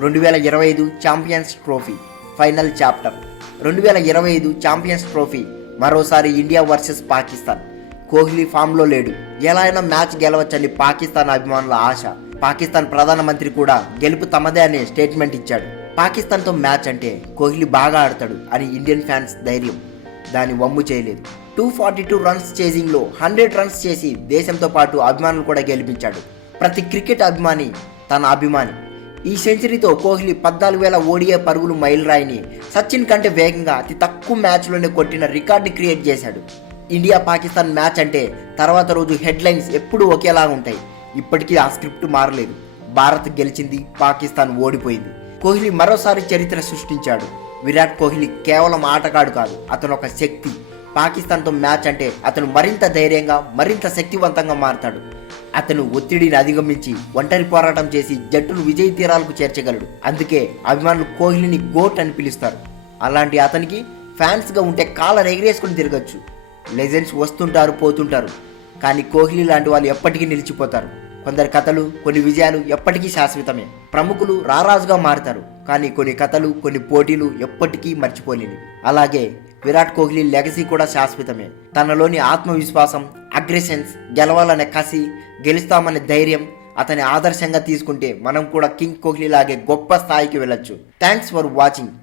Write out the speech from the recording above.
2025 champions trophy final chapter. 2025 champions trophy మరోసారి India versus Pakistan. Kohli ఫామ్లో లేడు, ఎలా అయినా మ్యాచ్ గెలవచ్చని పాకిస్తాన్ అభిమానుల ఆశ. పాకిస్తాన్ ప్రధానమంత్రి కూడా గెలుపు తమదే అనే స్టేట్మెంట్ ఇచ్చాడు. పాకిస్తాన్తో మ్యాచ్ అంటే కోహ్లీ బాగా ఆడతాడు అని ఇండియన్ ఫ్యాన్స్ ధైర్యం. దాన్ని వమ్ము చేయలేదు. 242 రన్స్ చేజింగ్లో 100 రన్స్ చేసి దేశంతో పాటు అభిమానులు కూడా గెలిపించాడు. ప్రతి క్రికెట్ అభిమాని తన అభిమాని. ఈ సెంచరీతో కోహ్లీ 14,000 ఓడిఐ పరుగులు మైలురాయిని సచిన్ కంటే వేగంగా అతి తక్కువ మ్యాచ్లోనే కొట్టిన రికార్డుని క్రియేట్ చేశాడు. ఇండియా పాకిస్తాన్ మ్యాచ్ అంటే తర్వాత రోజు హెడ్లైన్స్ ఎప్పుడూ ఒకేలా ఉంటాయి. ఇప్పటికీ ఆ స్క్రిప్ట్ మారలేదు. భారత్ గెలిచింది, పాకిస్తాన్ ఓడిపోయింది. కోహ్లీ మరోసారి చరిత్ర సృష్టించాడు. విరాట్ కోహ్లీ కేవలం ఆటగాడు కాదు, అతను ఒక శక్తి. పాకిస్తాన్తో మ్యాచ్ అంటే అతను మరింత ధైర్యంగా, మరింత శక్తివంతంగా మారతాడు. అతను ఒత్తిడిని అధిగమించి ఒంటరి పోరాటం చేసి జట్టును విజయ తీరాలకు చేర్చగలడు. అందుకే అభిమానులు కోహ్లీని గోట్ అని పిలుస్తారు. అలాంటి అతనికి ఫ్యాన్స్గా ఉంటే కాలర్ ఎగిరేసుకుని తిరగచ్చు. లెజెండ్స్ వస్తుంటారు, పోతుంటారు, కానీ కోహ్లీ లాంటి వాళ్ళు ఎప్పటికీ నిలిచిపోతారు. కొందరి కథలు, కొన్ని విజయాలు ఎప్పటికీ శాశ్వతమే. ప్రముఖులు రారాజుగా మారుతారు, కానీ కొన్ని కథలు, కొన్ని పోటీలు ఎప్పటికీ మర్చిపోలేనివి. అలాగే విరాట్ కోహ్లీ లెగసీ కూడా శాశ్వతమే. తనలోని ఆత్మవిశ్వాసం, అగ్రెషన్స్, గెలవాలనే కసి, గెలుస్తామనే ధైర్యం అతని ఆదర్శంగా తీసుకుంటే మనం కూడా కింగ్ కోహ్లీ లాగే గొప్ప స్థాయికి వెళ్ళొచ్చు. Thanks for watching.